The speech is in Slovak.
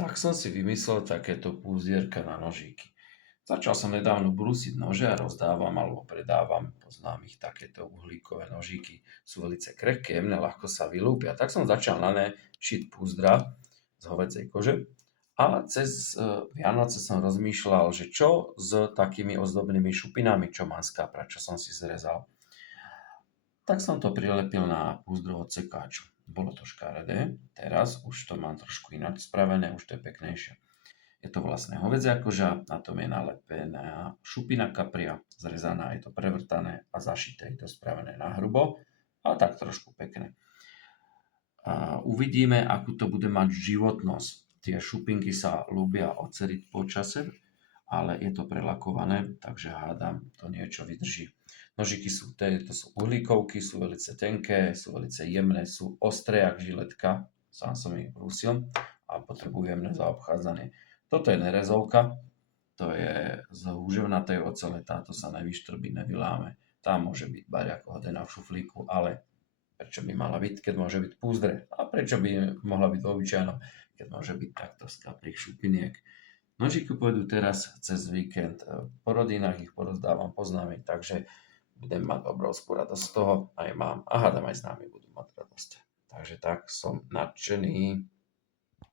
Tak som si vymyslel takéto púzdierka na nožíky. Začal som nedávno brúsiť nože a rozdávam alebo predávam, poznám ich, takéto uhlíkové nožíky. Sú veľmi krehké, jemné, ľahko sa vylúpia. Tak som začal na ne šiť púzdra z hovädzej kože. A cez Vianoce som rozmýšľal, že čo s takými ozdobnými šupinami, čo mám skáprať, čo som si zrezal. Tak som to prilepil na púzdro odsekáču. Bolo to škaredé, teraz už to mám trošku ináč spravené, už to je peknejšie. Je to vlastne hovedzia koža, na tom je nalepená šupina kapria, zrezaná, je to prevrtané a zašité, je to spravené na hrubo a tak trošku pekné. A uvidíme, akú to bude mať životnosť. Tie šupinky sa ľúbia oceriť po čase, ale je to prelakované, takže hádam, to niečo vydrží. Nožiky sú, to sú uhlíkovky, sú veľmi tenké, sú veľmi jemné, sú ostré jak žiletka, sám som ich brúsil a potrebujú jemné zaobchádzanie. Toto je nerezovka, to je z húževnatej ocele, táto sa nevyštrbí, nevyláme. Tá môže byť baďako hodená v šuflíku, ale prečo by mala byť, keď môže byť v púzdre? A prečo by mohla byť v obyčajnom, keď môže byť takto z kaprých šupiniek? Nožiky pôjdu teraz cez víkend. Po rodinách ich porozdávam, poznám ich, takže budem mať obrovskú radosť z toho, aj mám. A hádam, aj s nami budú mať radosť. Takže tak, som nadšený.